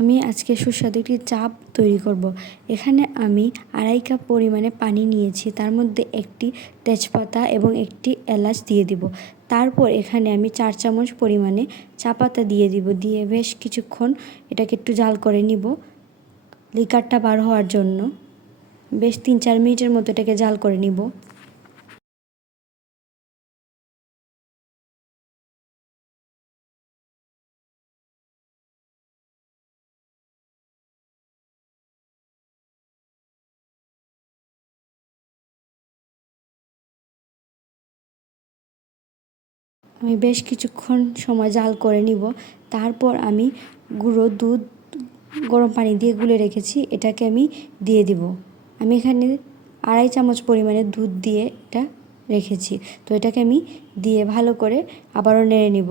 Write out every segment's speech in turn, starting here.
আমি আজকে সুস্বাদু একটি চাপ তৈরি করব। এখানে আমি আড়াই কাপ পরিমাণে পানি নিয়েছি, তার মধ্যে একটি তেজপাতা এবং একটি এলাচ দিয়ে দিব। তারপর এখানে আমি চার চামচ পরিমাণে চা পাতা দিয়ে দিব, দিয়ে বেশ কিছুক্ষণ এটাকে একটু জাল করে নিব। লিকারটা বার হওয়ার জন্য বেশ তিন চার মিনিটের মতো এটাকে জাল করে নিব। আমি বেশ কিছুক্ষণ সময় জাল করে নিব। তারপর আমি গুঁড়ো দুধ গরম পানি দিয়ে গুলে রেখেছি, এটাকে আমি দিয়ে দিব। আমি এখানে আড়াই চামচ পরিমাণে দুধ দিয়ে এটা রেখেছি। তো এটাকে আমি দিয়ে ভালো করে আবারও নেড়ে নিব।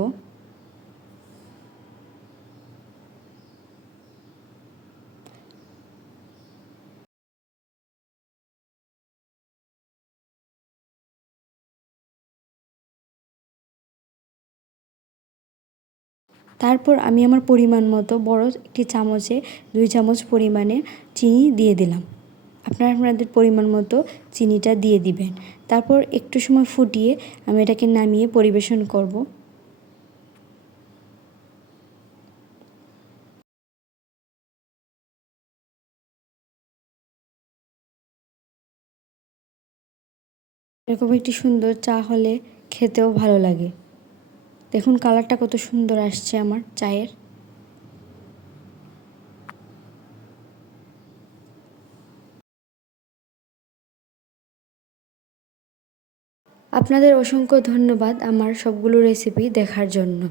তারপর আমি আমার পরিমাণ মতো বড় একটি চামচে দুই চামচ পরিমাণে চিনি দিয়ে দিলাম। আপনারা আপনাদের পরিমাণ মতো চিনিটা দিয়ে দিবেন। তারপর একটু সময় ফুটিয়ে আমি এটাকে নামিয়ে পরিবেশন করব। এরকম একটি সুন্দর চা হলে খেতেও ভালো লাগে। দেখুন কালারটা কত সুন্দর আসছে আমার চায়ের। আপনাদের অসংখ্য ধন্যবাদ আমার সবগুলো রেসিপি দেখার জন্য।